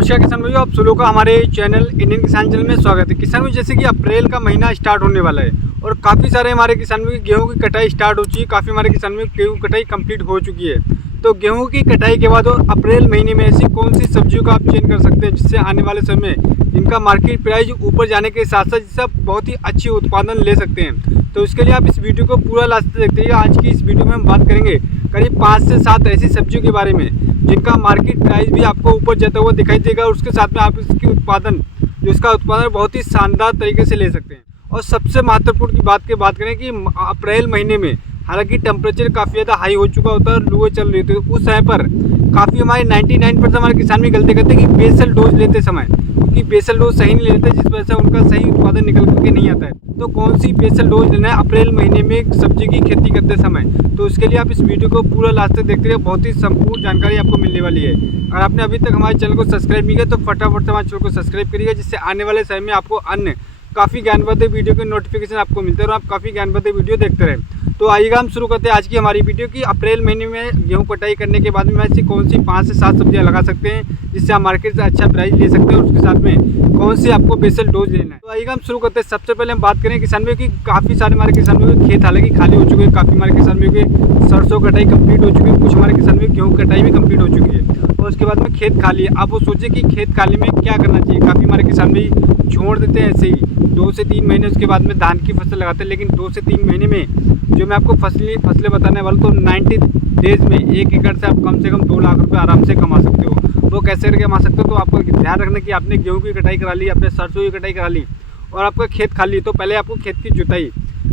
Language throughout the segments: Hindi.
नमस्कार किसान भाइयों, आप सभी का हमारे चैनल इंडियन किसान चैनल में स्वागत है। किसान भाई, जैसे कि अप्रैल का महीना स्टार्ट होने वाला है और काफ़ी सारे हमारे किसान भाई गेहूं की कटाई स्टार्ट हो चुकी है। काफ़ी हमारे किसान भाई गेहूं की कटाई कंप्लीट हो चुकी है। तो गेहूं की कटाई के बाद और अप्रैल महीने में ऐसी कौन सी सब्जियों का आप चयन कर सकते हैं जिससे आने वाले समय में जिनका मार्केट प्राइस ऊपर जाने के साथ साथ जिससे आप बहुत ही अच्छी उत्पादन ले सकते हैं। तो इसके लिए आप इस वीडियो को पूरा लास्ट तक देखते रहिएगा। आज की इस वीडियो में हम बात करेंगे करीब 5 से 7 ऐसी सब्जियों के बारे में जिनका मार्केट प्राइस भी आपको ऊपर जाता हुआ दिखाई देगा और उसके साथ में आप इसकी उत्पादन बहुत ही शानदार तरीके से ले सकते हैं। और सबसे महत्वपूर्ण की बात करें कि अप्रैल महीने में हालांकि टेम्परेचर काफ़ी ज़्यादा हाई हो चुका होता है और लुएं चल रही होती है। उस समय पर काफ़ी हमारे 99% हमारे किसान भी गलती करते हैं कि बेसल डोज लेते समय, क्योंकि बेसल डोज सही नहीं लेते जिस वजह से उनका सही उत्पादन निकल करके नहीं आता है। तो कौन सी बेसल डोज लेना है अप्रैल महीने में सब्जी की खेती करते समय, तो उसके लिए आप इस वीडियो को पूरा लास्ट तक देखते रहिए। बहुत ही संपूर्ण जानकारी आपको मिलने वाली है। अगर आपने अभी तक हमारे चैनल को सब्सक्राइब नहीं किया तो फटाफट से हमारे चैनल को सब्सक्राइब करिएगा, जिससे आने वाले समय में आपको अन्य काफ़ी ज्ञानवर्धक वीडियो के नोटिफिकेशन आपको मिलते हैं और आप काफ़ी ज्ञानवर्धक वीडियो देखते रहें। तो आइएगा हम शुरू करते हैं आज की हमारी वीडियो की। अप्रैल महीने में गेहूं कटाई करने के बाद में ऐसी कौन सी 5 से 7 सब्जियां लगा सकते हैं जिससे आप मार्केट से अच्छा प्राइस ले सकते हैं और उसके साथ में कौन सी आपको बेसल डोज लेना है। तो आइएगा हम शुरू करते हैं। सबसे पहले हम बात करें किसान भाई की काफ़ी सारे हमारे किसान भाई के खेत हालांकि खाली हो चुके हैं। काफ़ी हमारे किसान भाई के सरसों कटाई कंप्लीट हो चुकी है, कुछ हमारे किसान भाई गेहूँ कटाई भी कंप्लीट हो चुकी है और उसके बाद में खेत खाली है। आप वो सोचिए कि खेत खाली में क्या करना चाहिए। काफ़ी हमारे किसान भाई छोड़ देते हैं ऐसे ही 2 से 3 महीने, उसके बाद में धान की फसल लगाते हैं। लेकिन 2 से 3 महीने में जो मैं आपको फसलें बताने वाला, तो 90 डेज में 1 एकड़ से आप कम से कम 2 लाख रुपए आराम से कमा सकते हो। वो कैसे करके कमा सकते हो, तो आपको ध्यान रखना कि आपने गेहूं की कटाई करा ली, आपने सरसों की कटाई करा ली और आपका खेत खाली, तो पहले आपको खेत की जुताई।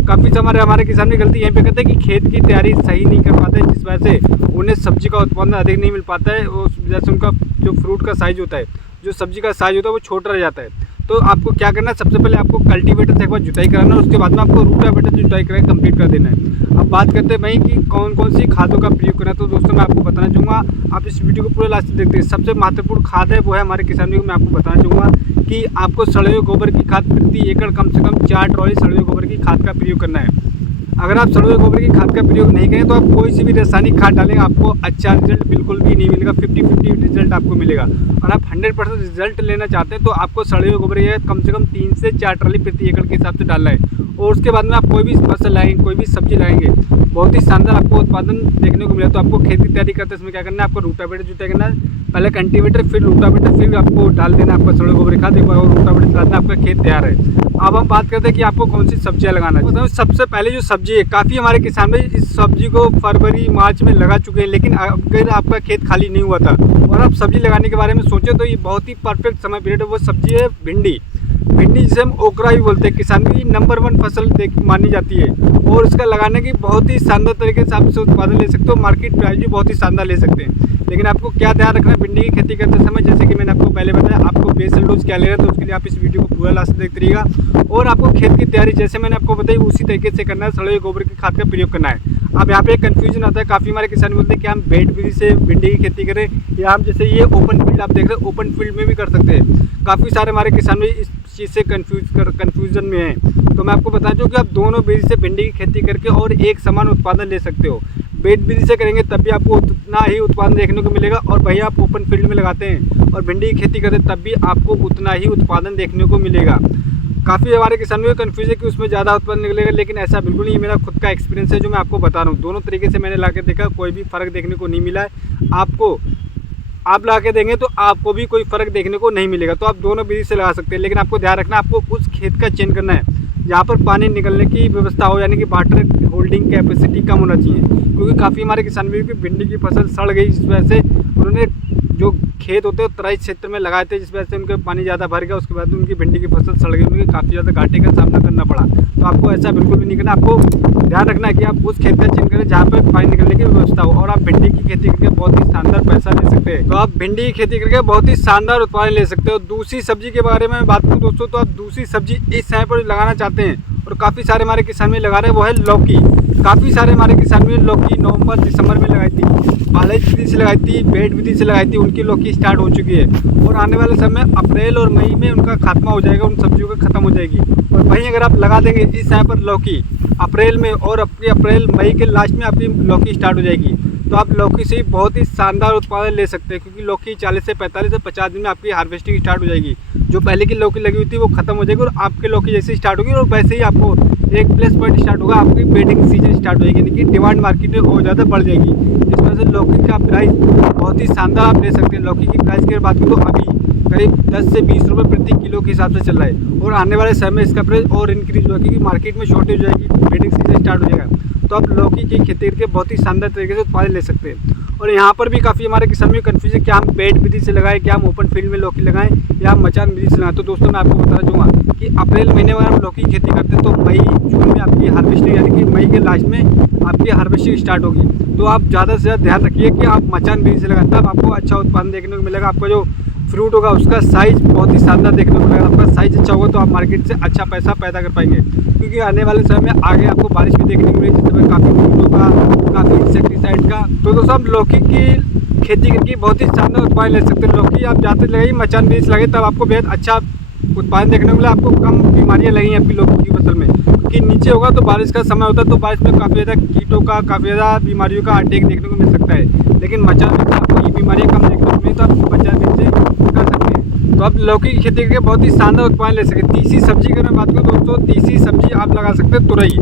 काफ़ी हमारे किसान की गलती यहीं पे करते हैं कि खेत की तैयारी सही नहीं कर पाते, जिस वजह से उन्हें सब्जी का उत्पादन अधिक नहीं मिल पाता है। उस वजह से उनका जो फ्रूट का साइज़ होता है, जो सब्जी का साइज़ होता है वो छोटा रह जाता है। तो आपको क्या करना है, सबसे पहले आपको कल्टीवेटर से एक बार जुताई कराना है, उसके बाद में आपको रूटावेटर से जुताई करके कंप्लीट कर देना है। अब बात करते हैं भाई कि कौन कौन सी खादों का प्रयोग करना है। तो दोस्तों मैं आपको बताना चाहूँगा, आप इस वीडियो को पूरे लास्ट तक देखते हैं। सबसे महत्वपूर्ण खाद है वो है हमारे किसानों को मैं आपको बताना चाहूँगा कि आपको सड़े हुए गोबर की खाद प्रति एकड़ कम से कम 4 ट्रॉली सड़े हुए गोबर की खाद का प्रयोग करना है। अगर आप सड़े हुए गोबर की खाद का प्रयोग नहीं करें तो आप कोई सी भी रासायनिक खाद डालेंगे आपको अच्छा रिजल्ट बिल्कुल भी नहीं मिलेगा। 50-50 रिजल्ट आपको मिलेगा। और आप 100% रिजल्ट लेना चाहते हैं तो आपको सड़े हुए गोबर ये कम से कम 3 से 4 ट्रॉली प्रति एकड़ के हिसाब से डालना है। और उसके बाद में आप कोई भी फसल लगाएंगे, कोई भी सब्जी लगाएंगे, बहुत ही शानदार आपको उत्पादन देखने को मिलेगा। तो आपको खेत की तैयारी करते समय क्या करना है, आपको रूटावेटर जुताई करना है। पहले कल्टीवेटर फिर रूटावेटर फिर आपको डाल देना आपका सड़े गोबर खाद, एक बार और रूटावेटर डालना, आपका खेत तैयार है। अब हम बात करते हैं कि आपको कौन सी सब्जियां लगाना है। तो सबसे पहले जो सब्जी है, काफ़ी हमारे किसान भाई इस सब्जी को फरवरी मार्च में लगा चुके हैं, लेकिन अगर आपका खेत खाली नहीं हुआ था और आप सब्जी लगाने के बारे में सोचे तो ये बहुत ही परफेक्ट समय पीरियड है। वो सब्जी है भिंडी। भिंडी जिसे हम ओकरा भी बोलते हैं, किसान की नंबर 1 फसल मानी जाती है और इसका लगाने की बहुत ही शानदार तरीके से आप इसे उत्पादन ले सकते हो। मार्केट प्राइस भी बहुत ही शानदार ले सकते हैं। लेकिन आपको क्या ध्यान रखना है भिंडी की खेती करते समय, जैसे कि मैंने आपको पहले बताया, आपको बेसल डोज क्या लेना है, तो उसके लिए आप इस वीडियो को पूरा लास्ट देखते रहिएगा। और आपको खेत की तैयारी जैसे मैंने आपको बताई उसी तरीके से करना है, सड़े हुए गोबर की खाद का प्रयोग करना है। अब यहाँ पे एक कन्फ्यूजन आता है, काफ़ी हमारे किसान बोलते हैं कि हम बेड विधि से भिंडी की खेती करें या हम जैसे ये ओपन फील्ड आप देख रहे हैं ओपन फील्ड में भी कर सकते हैं। काफ़ी सारे हमारे किसान भी इस चीज़ से कन्फ्यूजन में हैं। तो मैं आपको बता दूं कि आप दोनों विधि से भिंडी की खेती करके और एक समान उत्पादन ले सकते हो। बेड विधि से करेंगे तब भी आपको उतना ही उत्पादन देखने को मिलेगा और वही आप ओपन फील्ड में लगाते हैं और भिंडी की खेती करते हैं तब भी आपको उतना ही उत्पादन देखने को मिलेगा। काफ़ी हमारे किसान को कन्फ्यूज है कि उसमें ज़्यादा उत्पादन निकलेगा, लेकिन ऐसा बिल्कुल नहीं। मेरा खुद का एक्सपीरियंस है जो मैं आपको बता रहा हूँ। दोनों तरीके से मैंने ला के देखा, कोई भी फ़र्क देखने को नहीं मिला है। आप ला के देंगे तो आपको भी कोई फ़र्क देखने को नहीं मिलेगा। तो आप दोनों विधि से लगा सकते हैं, लेकिन आपको ध्यान रखना आपको उस खेत का चयन करना है जहाँ पर पानी निकलने की व्यवस्था हो, यानी कि वाटर होल्डिंग कैपेसिटी कम होना चाहिए। क्योंकि काफ़ी हमारे किसान भी भिंडी की फसल सड़ गई, जिस वजह से उन्होंने जो खेत होते हैं तराई क्षेत्र में लगाए थे, जिस वजह से उनके पानी ज़्यादा भर गया, उसके बाद उनकी भिंडी की फसल सड़ गई, उनकी काफ़ी ज़्यादा घाटे का सामना करना पड़ा। तो आपको ऐसा बिल्कुल भी नहीं करना। आपको ध्यान रखना है कि आप उस खेत का चयन करें जहाँ पर पानी निकलने की व्यवस्था हो और आप भिंडी की खेती करके बहुत ही शानदार पैसा ले सकते हैं। तो आप भिंडी की खेती करके बहुत ही शानदार उत्पादन ले सकते हो। दूसरी सब्जी के बारे में बात करूँ दोस्तों, तो आप दूसरी सब्जी इस समय पर लगाना चाहते हैं और काफ़ी सारे हमारे किसान में लगा रहे हैं, वो है लौकी। काफ़ी सारे हमारे किसान में लौकी नवंबर दिसंबर में लगाई थी, पालक विधि से लगाई थी, बेड विधि से लगाई थी, उनकी लौकी स्टार्ट हो चुकी है और आने वाले समय अप्रैल और मई में उनका खात्मा हो जाएगा, उन सब्जियों का खत्म हो जाएगी। और वहीं अगर आप लगा देंगे इस समय पर लौकी अप्रैल में और अप्रैल मई के लास्ट में आपकी लौकी स्टार्ट हो जाएगी, तो आप लौकी से ही बहुत ही शानदार उत्पादन ले सकते हैं, क्योंकि लौकी 40 से 45 से 50 दिन में आपकी हार्वेस्टिंग स्टार्ट हो जाएगी। जो पहले की लौकी लगी हुई थी वो खत्म हो जाएगी और आपके लौकी जैसे स्टार्ट होगी, और वैसे ही आपको एक प्लस पॉइंट स्टार्ट होगा, आपकी बेडिंग सीजन स्टार्ट हो जाएगी, यानी कि डिमांड मार्केट में और ज़्यादा बढ़ जाएगी। इस वजह से लौकी का प्राइस बहुत ही शानदार आप ले सकते हैं। लौकी की प्राइस की बात करें तो अभी करीब 10 से 20 रुपये प्रति किलो के हिसाब से चल रहा है, और आने वाले समय में इसका प्राइस और इंक्रीज होगा, क्योंकि मार्केट में शॉर्टेज हो जाएगी, बेडिंग सीजन स्टार्ट हो जाएगा। तो आप लौकी की खेती करके बहुत ही शानदार तरीके से उत्पादन ले सकते हैं। और यहाँ पर भी काफ़ी हमारे किसान में कन्फ्यूज है कि हम बेड विधि से लगाएं, क्या हम ओपन फील्ड में लौकी लगाएं या हम मचान विधि से लगाएं। तो दोस्तों मैं आपको बताना चाहूँगा कि अप्रैल महीने में हम लौकी की खेती करते हैं तो मई जून में आपकी हार्वेस्टिंग, यानी कि मई के लास्ट में आपकी हार्वेस्टिंग स्टार्ट होगी। तो आप ज़्यादा से ज़्यादा ध्यान रखिए कि आप मचान विधि से लगाएं, तब आपको अच्छा उत्पादन देखने को मिलेगा। आपका जो फ्रूट होगा उसका साइज़ बहुत ही शानदार देखने को मिलेगा। आपका साइज़ अच्छा होगा तो आप मार्केट से अच्छा पैसा पैदा कर पाएंगे, क्योंकि आने वाले समय में आगे आपको बारिश भी देखने को मिलेगी, जिस समय काफ़ी कीटों का, काफ़ी इंसेक्टिसाइड का। तो दोस्तों आप लौकी की खेती करके बहुत ही शानदार उत्पादन ले सकते हैं। लौकी आप जाते लगाइए, मचान बीज लगे, तब आपको बेहद अच्छा उत्पादन देखने को मिला। आपको कम बीमारियाँ लगेंगी आपकी लौकी की फसल में, क्योंकि नीचे होगा तो बारिश का समय होता है, तो बारिश में काफ़ी ज़्यादा कीटों का, काफ़ी ज़्यादा बीमारियों का अटैक देखने को मिल सकता है। लेकिन मचान बीज से आपको ये बीमारियाँ कम देखने को मिली, तो आप मचान बीज से कर सकते हैं। तो आप लौकी की खेती करके बहुत ही शानदार उत्पादन ले सकते हैं। तीसरी सब्जी की अगर मैं बात करूँ दोस्तों, तीसरी सब्जी आप लगा सकते हैं तुरई।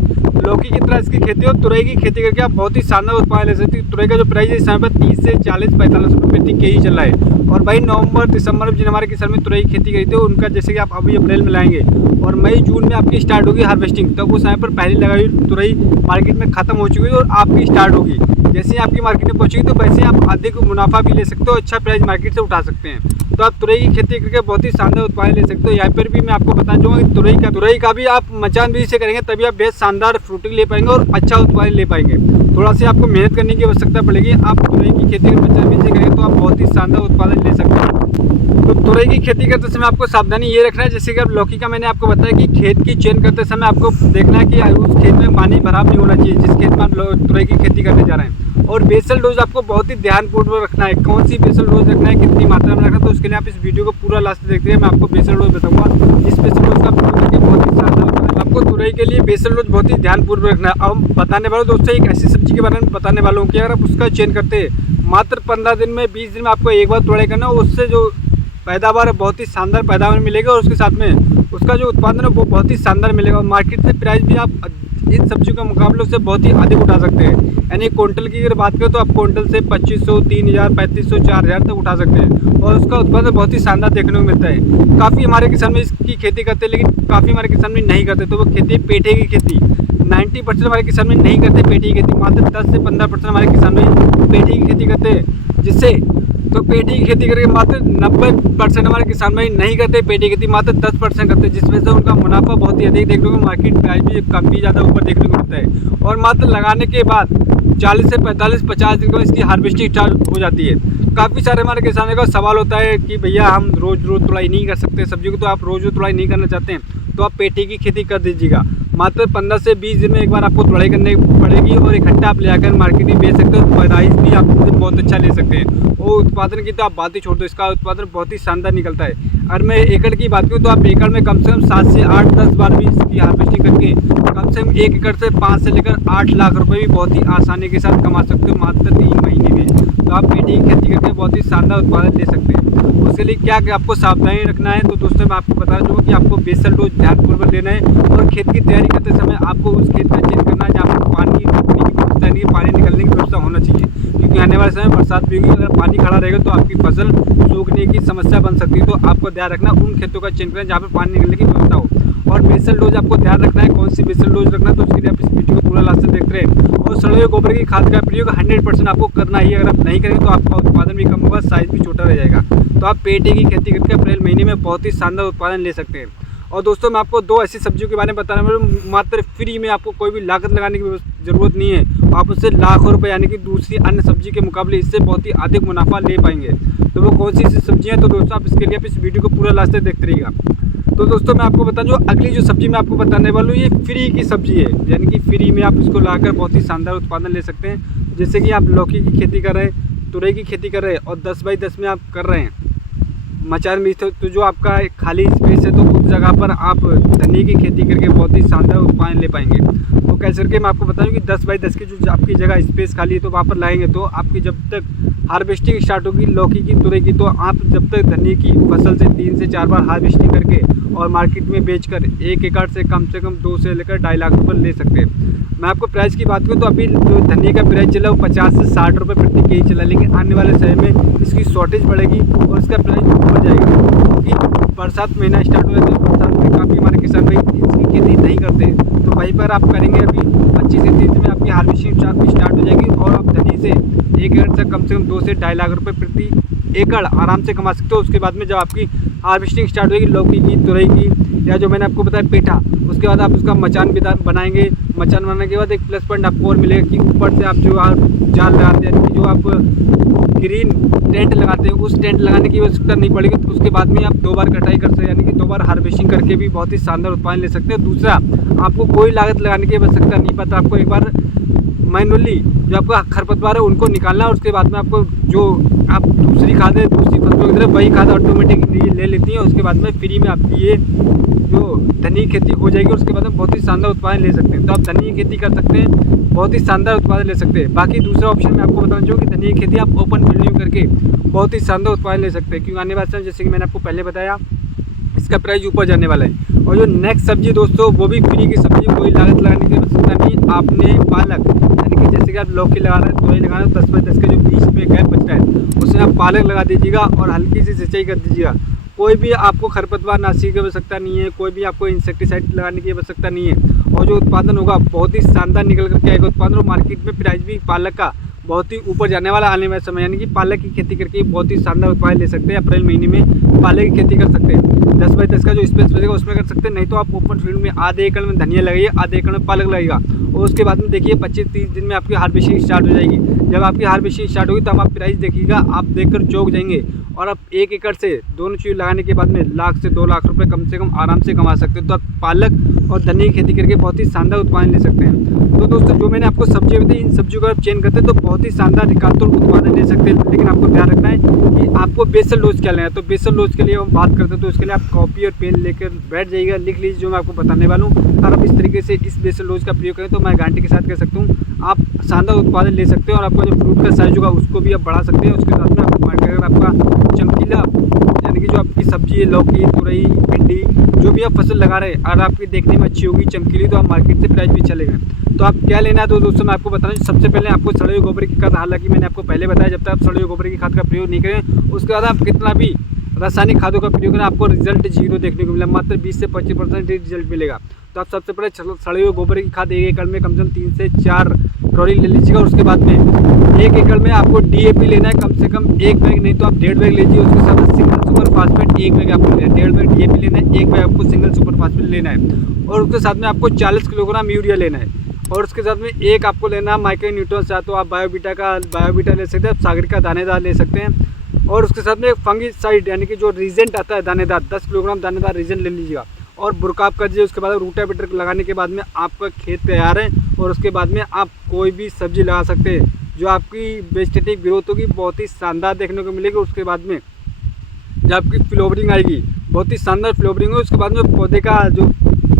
लौकी की तरह इसकी खेती हो, तुरई की खेती करके आप बहुत ही शानदार उत्पादन ले सकते हैं। तुरई का जो प्राइस है इस समय पर 30 से 40-45 रुपये प्रति केजी चल रहा है। और भाई नवंबर दिसंबर में जिन हमारे किसान में तुरई की खेती करी थी उनका, जैसे कि आप अभी अप्रैल में लाएंगे और मई जून में आपकी स्टार्ट होगी हार्वेस्टिंग, तब उस समय पर पहले लगाई तुरई मार्केट में खत्म हो चुकी है और आपकी स्टार्ट होगी। जैसे ही आपकी मार्केट में पहुँचेगी तो वैसे आप अधिक मुनाफा भी ले सकते हो, अच्छा प्राइस मार्केट से उठा सकते हैं। तो आप तुरई की खेती करके बहुत ही शानदार उत्पादन ले सकते हो। यहाँ पर भी मैं आपको बताना चाहूँगा कि तुरई का भी आप मचान बीज से करेंगे तभी आप बेहद शानदार फ्रूटिंग ले पाएंगे और अच्छा उत्पादन ले पाएंगे। थोड़ा सी आपको मेहनत करने की आवश्यकता पड़ेगी। आप तुरई की खेती अगर मचान बीज से करेंगे तो आप बहुत ही शानदार उत्पादन ले सकते हैं। तो तुरई की खेती करते समय आपको सावधानी ये रखना है, जैसे कि अब लौकी का मैंने आपको बताया कि खेत की चयन करते समय आपको देखना है कि उस खेत में पानी भराव नहीं होना चाहिए जिस खेत में आप तुरई की खेती करने जा रहे हैं। और बेसल डोज आपको बहुत ही ध्यानपूर्वक रखना है, कौन सी बेसल डोज रखना है, कितनी मात्रा में रखना है। तो उसके लिए आप इस वीडियो को पूरा लास्ट तक देखते हैं, मैं आपको बेसल डोज बताऊंगा। इस बेसल डोज का प्रयोग करके बहुत ही शानदार आपको तुरई के लिए बेसल डोज बहुत ही ध्यानपूर्वक रखना है। अब बताने वाला दोस्तों एक ऐसी सब्जी के बारे में बताने वाला हूँ कि अगर आप उसका चयन करते हैं मात्र 15 दिन में 20 दिन में आपको एक बार तुड़ाई करना, उससे जो पैदावार है बहुत ही शानदार पैदावार मिलेगा और उसके साथ में उसका जो उत्पादन है वो बहुत ही शानदार मिलेगा। और मार्केट से प्राइस भी आप इन सब्जियों के मुकाबले से बहुत ही अधिक उठा सकते हैं। यानी क्विंटल की अगर बात करें तो आप क्विंटल से 2500, 3000, 3500, 4000 तक उठा सकते हैं और उसका उत्पादन बहुत ही शानदार देखने को मिलता है। काफ़ी हमारे किसान में इसकी खेती करते हैं, लेकिन काफ़ी हमारे किसान में नहीं करते। तो वो खेती पेठे की खेती 90% हमारे किसान में नहीं करते पेठी की खेती, मात्र 10 से 15% हमारे किसान में पेठी की खेती करते हैं। जिससे तो पेठी की खेती करके मात्र 90% हमारे किसान भाई नहीं करते पेठी की खेती, मात्र 10% करते हैं, जिस वजह से उनका मुनाफा बहुत ही अधिक देखने को, मार्केट प्राइस भी काफ़ी ज़्यादा ऊपर देखने को मिलता है। और मात्र लगाने के बाद 40 से 45-50 दिन में इसकी हार्वेस्टिंग स्टार्ट हो जाती है। काफ़ी सारे हमारे किसानों का सवाल होता है कि भैया हम रोज़ रोज़ तुड़ाई नहीं कर सकते सब्जी को, तो आप रोज़ रोज़ तुड़ाई नहीं करना चाहते हैं तो आप पेठी की खेती कर दीजिएगा। मात्र 15 से 20 दिन में एक बार आपको तुड़ाई करनी पड़ेगी और इकट्ठा आप ले आकर मार्केट में बेच सकते हो। प्राइस भी आप बहुत अच्छा ले सकते हैं। और उत्पादन की तो आप बात ही छोड़ दो, इसका उत्पादन बहुत ही शानदार निकलता है। अगर मैं एकड़ की बात करूँ तो आप एकड़ में कम से कम 7 से 8-10 बार भी इसकी हार्वेस्टिंग करके कम से कम 1 एकड़ से 5 से लेकर 8 लाख रुपए भी बहुत ही आसानी के साथ कमा सकते हो मात्र 3 महीने में। तो आप पेठी की खेती करके बहुत ही शानदार उत्पादन ले सकते हैं। उसके लिए क्या आपको सावधानी रखना है, तो दोस्तों मैं आपको बता दूँगा कि आपको बेसल डोज ध्यानपूर्वक लेना है और खेत की तैयारी करते समय आपको उस खेत का चेंज करना है जहाँ पर पानी रुकने की व्यवस्था नहीं, पानी निकलने की व्यवस्था होना चाहिए। क्योंकि आने वाले समय बरसात भी होगी, अगर पानी खड़ा रहेगा तो आपकी फसल सूखने की समस्या बन सकती है। तो आपको ध्यान रखना उन खेतों का चयन करें जहाँ पर पानी निकलने की व्यवस्था हो। और बेसल डोज आपको ध्यान रखना है, कौन सी बेसल डोज रखना है, तो उसके लिए आप इस वीडियो को पूरा लास्ट तक देखते रहें। और सड़े गोबर की खाद का प्रयोग 100% आपको करना ही है। अगर आप नहीं करेंगे तो आपका उत्पादन भी कम होगा, साइज भी छोटा रह जाएगा। तो आप पेठी की खेती करके अप्रैल महीने में बहुत ही शानदार उत्पादन ले सकते हैं। और दोस्तों मैं आपको 2 ऐसी सब्जियों के बारे में बताने वाला हूं, मात्र फ्री में, आपको कोई भी लागत लगाने की ज़रूरत नहीं है। आप उससे लाखों रुपए यानी कि दूसरी अन्य सब्जी के मुकाबले इससे बहुत ही अधिक मुनाफा ले पाएंगे। तो वो कौन सी सब्जियां, तो दोस्तों आप इसके लिए आप इस वीडियो को पूरा लास्ट तक देखते रहिएगा। तो दोस्तों मैं आपको बता दूं, अगली जो सब्जी मैं आपको बताने वाला हूँ ये फ्री की सब्जी है, यानी कि फ्री में आप इसको लाकर बहुत ही शानदार उत्पादन ले सकते हैं। जैसे कि आप लौकी की खेती कर रहे हैं, तुरई की खेती कर रहे हैं और 10 बाई 10 में आप कर रहे हैं मचान में, तो जो आपका एक खाली स्पेस है तो उस जगह पर आप धनिया की खेती करके बहुत ही शानदार उत्पादन ले पाएंगे। तो तो कैसे करके मैं आपको बताऊँ कि 10 बाई 10 की जो आपकी जगह स्पेस खाली है तो वहाँ पर लगाएंगे तो आपकी जब तक हार्वेस्टिंग स्टार्ट होगी लौकी की, तुरई की, तो आप जब तक धनिया की फसल से 3 से 4 बार हार्वेस्टिंग करके और मार्केट में बेचकर 1 एकड़ से कम 2 से लेकर 2.5 लाख रुपये ले सकते हैं। मैं आपको प्राइस की बात करूँ तो अभी जो धनिया का प्राइस चला वो 50 से 60 रुपये प्रति केजी चला, लेकिन आने वाले समय में इसकी शॉर्टेज बढ़ेगी और इसका प्राइस बढ़ जाएगा, क्योंकि बरसात महीना स्टार्ट हो जाता है। बरसात में काफ़ी हमारे किसान भाई इसकी खेती नहीं करते, तो वहीं पर आप करेंगे अभी 25 से 30 में आपकी हार्वेस्टिंग स्टार्ट हो जाएगी और आप धनिया से 1 एकड़ से कम 2 से 2.5 लाख रुपये प्रति एकड़ आराम से कमा सकते हो। उसके बाद में जब आपकी हार्वेस्टिंग स्टार्ट होगी लौकी की, तुरई की, या जो मैंने आपको बताया पेठा, उसके बाद आप उसका मचान भी बनाएंगे। मचान बनाने के बाद एक प्लस पॉइंट आपको और मिलेगा कि ऊपर से आप जो जाल लगाते हैं, जो आप ग्रीन टेंट लगाते हैं, उस टेंट लगाने की आवश्यकता नहीं पड़ेगी। तो उसके बाद में आप 2 बार कटाई कर सकते हैं, यानी कि 2 बार हार्वेस्टिंग करके भी बहुत ही शानदार उत्पादन ले सकते हैं। दूसरा, आपको कोई लागत लगाने की आवश्यकता नहीं पड़ता, आपको एक बार मैनुअली जो आपका खरपतवार है उनको निकालना है। उसके बाद में आपको जो आप दूसरी खाद है, दूसरी फसलों की तरह वही खाद ऑटोमेटिक ले लेती है। उसके बाद में फ्री में आपकी ये जो धनिया खेती हो जाएगी, उसके बाद में बहुत ही शानदार उत्पादन ले सकते हैं। तो आप धनिया खेती कर सकते हैं, बहुत ही शानदार उत्पादन ले सकते हैं। बाकी दूसरा ऑप्शन मैं आपको बताना चाहूँ कि धनिया खेती आप ओपन फील्ड में करके बहुत ही शानदार उत्पादन ले सकते हैं, क्योंकि आने वाले समय जैसे कि मैंने आपको पहले बताया इसका प्राइस ऊपर जाने वाला है। और जो नेक्स्ट सब्जी दोस्तों वो भी फ्री की सब्जी, कोई लागत लगाने की आवश्यकता नहीं। आपने पालक, यानी कि जैसे कि आप लौकी लगा रहे हैं, तुरई लगा रहे हैं, 10 बाई 10 का जो बीच में गैप बचता है उसमें आप पालक लगा दीजिएगा और हल्की सी सिंचाई कर दीजिएगा। कोई भी आपको खरपतवार नाशी की आवश्यकता नहीं है, कोई भी आपको इंसेक्टिसाइड लगाने की आवश्यकता नहीं है, और जो उत्पादन होगा बहुत ही शानदार निकल करके आएगा उत्पादन। और मार्केट में प्राइस भी पालक का बहुत ही ऊपर जाने वाला आने वाले समय, यानी कि पालक की खेती करके बहुत ही शानदार उत्पादन ले सकते हैं। अप्रैल महीने में पालक की खेती कर सकते हैं, 10 बाई 10 का जो स्पेस बचेगा उसमें कर सकते हैं। नहीं तो आप ओपन फील्ड में आधे एकड़ में धनिया लगाइए, आधे एकड़ में पालक लगेगा, और उसके बाद में देखिए 25-30 दिन में आपकी हार्वेस्टिंग स्टार्ट हो जाएगी। जब आपकी हार्वेस्टिंग स्टार्ट होगी तब आप प्राइस देखिएगा, आप देखकर चौंक जाएंगे। और आप 1 एकड़ से दोनों चीज़ लगाने के बाद में 1 लाख से 2 लाख रुपए कम से कम आराम से कमा सकते हैं। तो आप पालक और धनिया की खेती करके बहुत ही शानदार उत्पादन ले सकते हैं। तो दोस्तों जो मैंने आपको सब्जियाँ बताई, इन सब्जियों का आप चयन करते हैं तो बहुत ही शानदार निकालतोड़ उत्पादन ले सकते हैं। लेकिन आपको ध्यान रखना है कि आपको बेसल डोज क्या लेना है। तो बेसल डोज के लिए हम बात करते हैं तो उसके लिए आप कॉपी और पेन लेकर बैठ जाइएगा, लिख लीजिए जो मैं आपको बताने वाला हूँ। और आप इस तरीके से इस बेसल डोज का प्रयोग करें तो मैं गारंटी के साथ कह सकता हूँ आप शानदार उत्पादन ले सकते हैं। और आपका जो फ्रूट का साइज होगा उसको भी आप बढ़ा सकते हैं। उसके साथ में आपको मार्केट अगर आपका चमकीला, यानी कि जो आपकी सब्जी है, लौकी, तुरई, भिंडी, जो भी आप फसल लगा रहे हैं और आपकी देखने में अच्छी होगी, चमकीली, तो आप मार्केट से प्राइस भी चलेगा। तो आप क्या लेना है तो दोस्तों मैं आपको बता रहा हूँ। सबसे पहले आपको सड़े हुए गोबर की खाद, हालांकि मैंने आपको पहले बताया जब तक आप सड़े हुए गोबर की खाद का प्रयोग नहीं करें उसके बाद आप कितना भी रासायनिक खादों का प्रयोग करें आपको रिजल्ट 0 देखने को मिला, मात्र 20 से 25% रिजल्ट मिलेगा। तो आप सबसे पहले सड़े हुए गोबर की खाद 1 एकड़ में कम से कम 3 से 4 ट्रॉली ले लीजिएगा। उसके बाद में 1 एकड़ में आपको DAP लेना है कम से कम 1 बैग, नहीं तो आप 1.5 बैग लीजिए। उसके साथ सिंगल सुपर फास्फेट 1 बैग आपको लेना है, 1.5 बैग DAP लेना है, 1 बैग आपको सिंगल सुपर फास्फेट लेना है। और उसके साथ में आपको 40 किलोग्राम यूरिया लेना है। और उसके साथ में एक आपको लेना माइक्रो न्यूट्रॉन्स, या तो आप बायोबीटा ले सकते हैं, आप सागर का दानेदार ले सकते हैं। और उसके साथ में फंगिसाइड, यानी कि जो रीजेंट आता है दानेदार, 10 किलोग्राम दानेदार रीजेंट ले लीजिएगा और बुरकाप कर दीजिए। उसके बाद रूटावेटर लगाने के बाद में आपका खेत तैयार है। और उसके बाद में आप कोई भी सब्जी लगा सकते हैं, जो आपकी वेजिटेटिव ग्रोथ होगी बहुत ही शानदार देखने को मिलेगी। उसके बाद में जब आपकी फ्लोवरिंग आएगी, बहुत ही शानदार फ्लोवरिंग हो, उसके बाद में पौधे का जो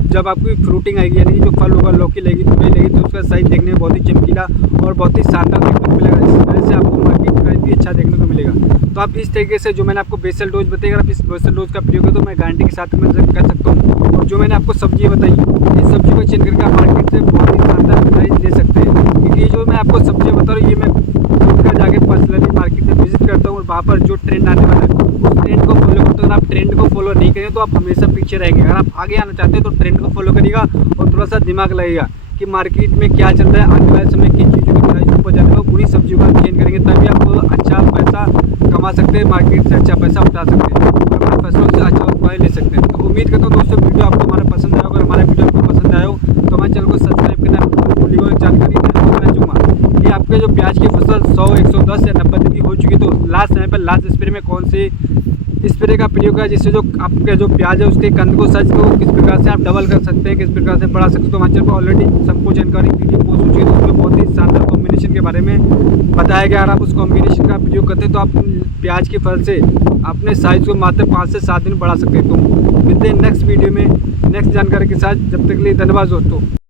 जब आपकी फ्रूटिंग आएगी, यानी कि जो फल होगा, लौकी लगेगी, तुरई लगेगी, तो उसका साइज देखने में बहुत ही चमकीला और बहुत ही शानदार देखने को मिलेगा। इस वजह से आपको मार्केट प्राइस भी अच्छा देखने को मिलेगा। तो आप इस तरीके से जो मैंने आपको बेसल डोज बताई, अगर आप इस बेसल डोज का प्रयोग करें तो मैं गारंटी के साथ मैं कर सकता हूँ। और जो मैंने आपको सब्जी बताई, इस सब्जी को चेंज करके आप मार्केट से बहुत ही शानदार प्राइस ले सकते हैं। क्योंकि ये जो मैं आपको सब्जियाँ बता रहा हूँ, ये मैं खुद का जाके पर्सनली मार्केट में विजिट करता हूँ और वहाँ पर जो ट्रेंड आने वाला है उस ट्रेंड को फॉलो करते हैं। अगर आप ट्रेंड को फॉलो नहीं करें तो आप हमेशा पीछे रहेंगे। अगर आप आगे आना चाहते हैं तो ट्रेंड को फॉलो करिएगा और थोड़ा सा दिमाग लगेगा कि मार्केट में क्या चल रहा है, आने वाले समय किन चीज़ों की प्राइस ऊपर जाएगा, उन्हीं सब्जियों का चेंज करेंगे, तभी आप अच्छा पैसा कमा सकते हैं, मार्केट से अच्छा पैसा उठा सकते हैं, अपने फसलों से अच्छा उत्पादन ले सकते हैं। तो उम्मीद करता हूँ दोस्तों वीडियो आपको हमारा पसंद आया। अगर हमारा वीडियो आपको पसंद आया हो तो हमारे चैनल को सब्सक्राइब करना भूलिएगा। और जानकारी देना चाहूँगा कि आपके जो प्याज की फसल 100, 110 या 90 दिन की हो चुकी, तो लास्ट समय पर लास्ट स्प्रे में कौन से स्प्रे का प्रयोग है, जिससे जो आपका जो प्याज है उसके कंद को सच को किस प्रकार से आप डबल कर सकते हैं, किस प्रकार से बढ़ा सकते हैं। तो हमारे चैनल पर ऑलरेडी सबको जानकारी वीडियो पोस्ट हो चुकी है, तो उसमें बहुत ही शानदार कॉम्बिनेशन के बारे में बताया गया। अगर आप उस कॉम्बिनेशन का प्रयोग करते हैं तो आप प्याज की फल से अपने साइज को मात्र 5 से 7 दिन बढ़ा सकते हैं। तो मिलते हैं नेक्स्ट वीडियो में नेक्स्ट जानकारी के साथ। जब तक के लिए धन्यवाद दोस्तों।